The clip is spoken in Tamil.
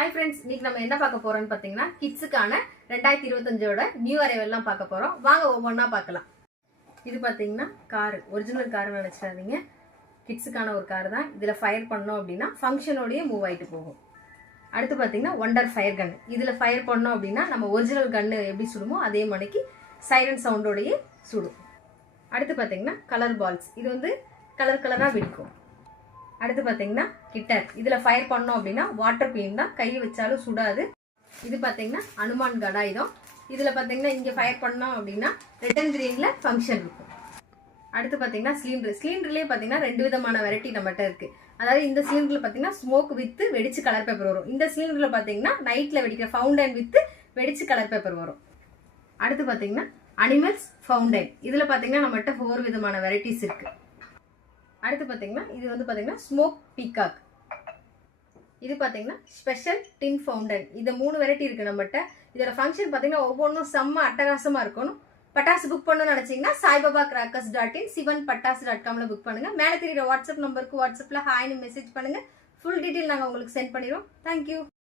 ஹாய் ஃப்ரெண்ட்ஸ், இன்னைக்கு நம்ம என்ன பார்க்க போறோம்னு பார்த்தீங்கன்னா கிட்ஸுக்கான 2025ஓட நியூ அரைவல்லாம் பார்க்க போறோம். வாங்க ஒவ்வொன்றா பார்க்கலாம். இது பார்த்தீங்கன்னா கார், ஒரிஜினல் கார் நினைச்சிடாதீங்க. கிட்ஸுக்கான ஒரு கார் தான். இதில் ஃபயர் பண்ணோம் அப்படின்னா ஃபங்க்ஷனோடய மூவ் ஆகிட்டு போகும். அடுத்து பார்த்தீங்கன்னா ஒண்டர் ஃபயர் கன். இதில் ஃபயர் பண்ணோம் அப்படின்னா நம்ம ஒரிஜினல் கன்னு எப்படி சுடுமோ அதே மணிக்கு சைரன் சவுண்டோடையே சுடும். அடுத்து பார்த்தீங்கன்னா கலர் பால்ஸ். இது வந்து கலர் கலராக வெடிக்கும். அடுத்து பார்த்தீங்கன்னா கிட்டர். இதில் ஃபயர் பண்ணோம் அப்படின்னா வாட்டர் பெயின் தான், கை வச்சாலும் சுடாது. இது பார்த்தீங்கன்னா அனுமான் கடாயுதம். இதில் பார்த்தீங்கன்னா இங்கே ஃபயர் பண்ணோம் அப்படின்னா ரெட் அண்ட் கிரீனில் ஃபங்க்ஷன் இருக்கும். அடுத்து பார்த்தீங்கன்னா சிலிண்டர். சிலிண்டர்லேயே பார்த்தீங்கன்னா 2 விதமான வெரைட்டி நம்மகிட்ட இருக்குது. அதாவது இந்த சிலிண்டரில் பார்த்தீங்கன்னா ஸ்மோக் வித்து வெடிச்சு கலர் பேப்பர் வரும். இந்த சிலிண்டரில் பார்த்தீங்கன்னா நைட்டில் வெடிக்கிற ஃபவுண்டன் வித்து வெடிச்சு கலர் பேப்பர் வரும். அடுத்து பார்த்தீங்கன்னா அனிமல்ஸ் ஃபவுண்டன். இதில் பார்த்தீங்கன்னா நம்மகிட்ட 4 விதமான வெரைட்டிஸ் இருக்குது. அடுத்து பார்த்தீங்கன்னா இது வந்து பார்த்தீங்கன்னா ஸ்மோக் பீகாக். இது பார்த்தீங்கன்னா ஸ்பெஷல் டின் ஃபவுண்டன். இது 3 வெரைட்டி இருக்குது நம்மகிட்ட. இதோட ஃபங்க்ஷன் பார்த்தீங்கன்னா ஒவ்வொன்றும் செம்ம அட்டகாசமாக இருக்கணும். பட்டாசு புக் பண்ணணும்னு நினச்சிங்கன்னா saibaba.crackers.in sivanpatas.com புக் பண்ணுங்கள். மேலே தெரியுற வாட்ஸ்அப் நம்பருக்கு வாட்ஸ்அப்பில் ஹாய்னு மெசேஜ் பண்ணுங்கள். ஃபுல் டீட்டெயில் நாங்கள் உங்களுக்கு சென்ட் பண்ணிடுவோம். தேங்க்யூ.